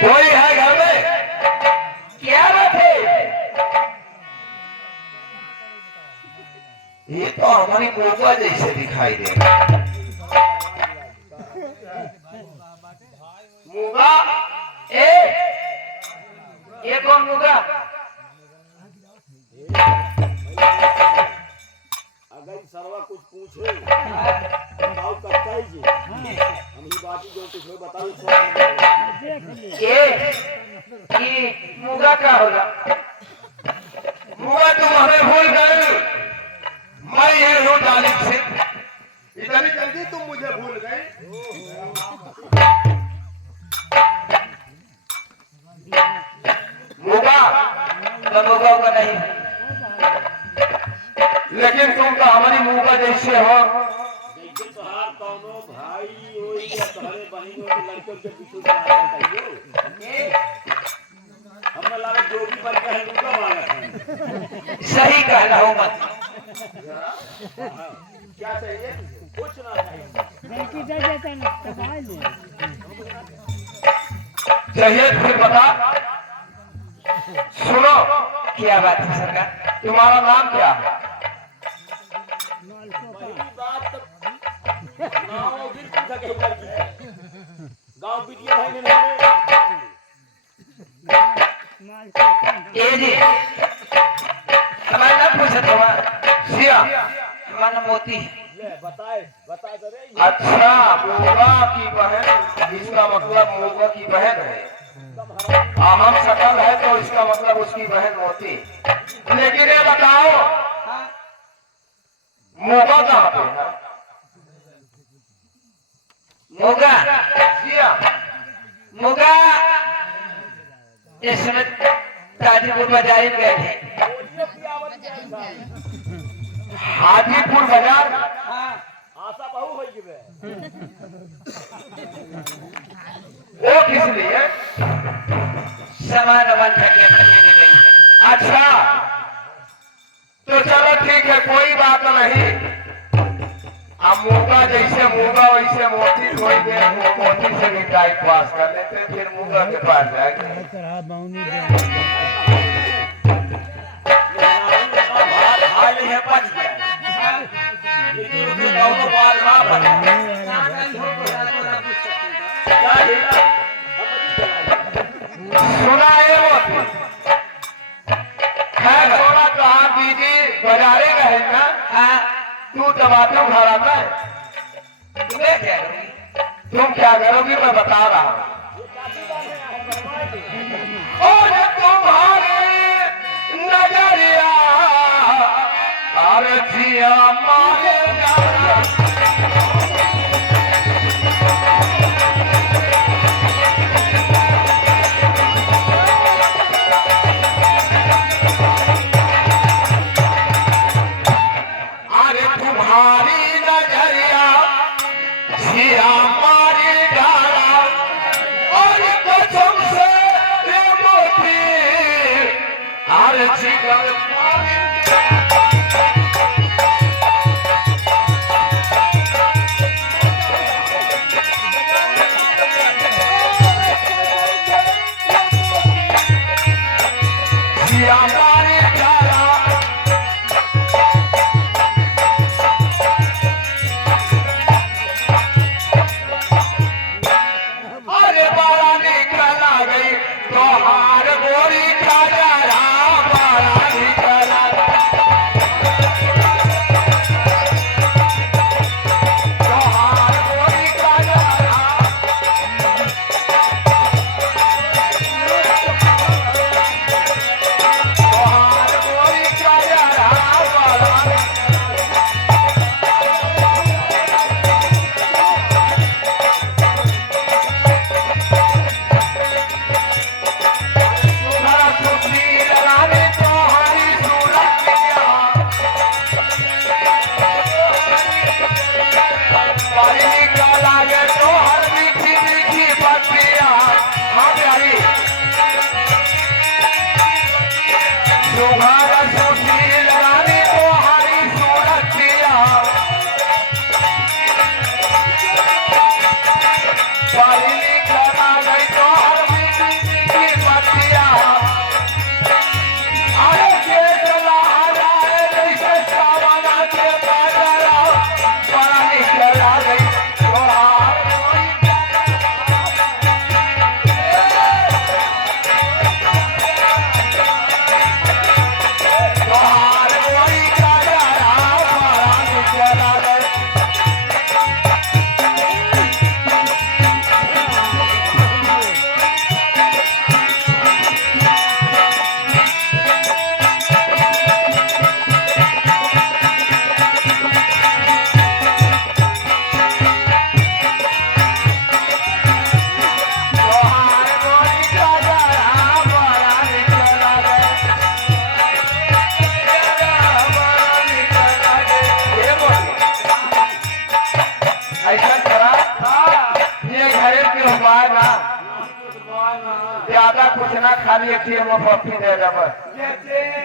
कोई है घर में? क्या बात है? ये तो हमारी मोगा जैसे दिखाई दे रहा है। मोगा? ये कौन मोगा? अगर सरवा कुछ पूछे बताओ कब ही जी हम ही बात ही जो कुछ हो बताओ ये मुगा का होगा? मुगा तुम हमें भूल गए। मैं ये हूँ तालिब से। इतनी जल्दी तुम मुझे भूल गए? मुगा तो मुगा का नहीं, लेकिन तुम तो हमारी मुगा जैसे हो। देखिए तोहार कौनो भाई हो या तोहरे बहन हो के लड़के के पीछे भाग कहियो हमने लागे जोगी बन के लूंगा मारा सही कहना हो मत। क्या चाहिए कुछ ना चाहिए चाहिए फिर बता। सुनो क्या बात है सरकार, तुम्हारा नाम क्या है? पहली बात गाँव भी पूछा के लड़की गाँव बिटिया भाई ने ए जी हमारा नाम पूछा तुम्हारा? सिया हमारा मोती। ले बताए बता दे रे अच्छा मोगा की बहन, इसका मतलब मोगा की बहन है। हम सकल है तो इसका मतलब उसकी बहन मोती। लेकिन ये बताओ मोगा कहाँ पे है? मोगा सिया मोगा इसमें गाजीपुर बाजार गए थे। हाजीपुर बाजार? आशा बहु हो गए वो किस लिए? सामान वामान खरीदने के लिए। अच्छा तो चलो ठीक है, कोई बात नहीं। अब मोगा जैसे मोगा वैसे मोती, थोड़ी देर मोती से भी टाइम पास कर लेते, फिर मोगा के पास जाएंगे। हाल है बच गया। सुना है वो है थोड़ा कहा दीदी बाजारे गए ना। हाँ तू टमाटर उठा रहा है। तुम्हें क्या करोगी? तुम क्या करोगी मैं बता रहा हूँ। और तुम्हारे नजरिया अर्जिया मारे ज्यादा कुछ ना खाली एक चीज में पप्पी दे दे बस। जैसे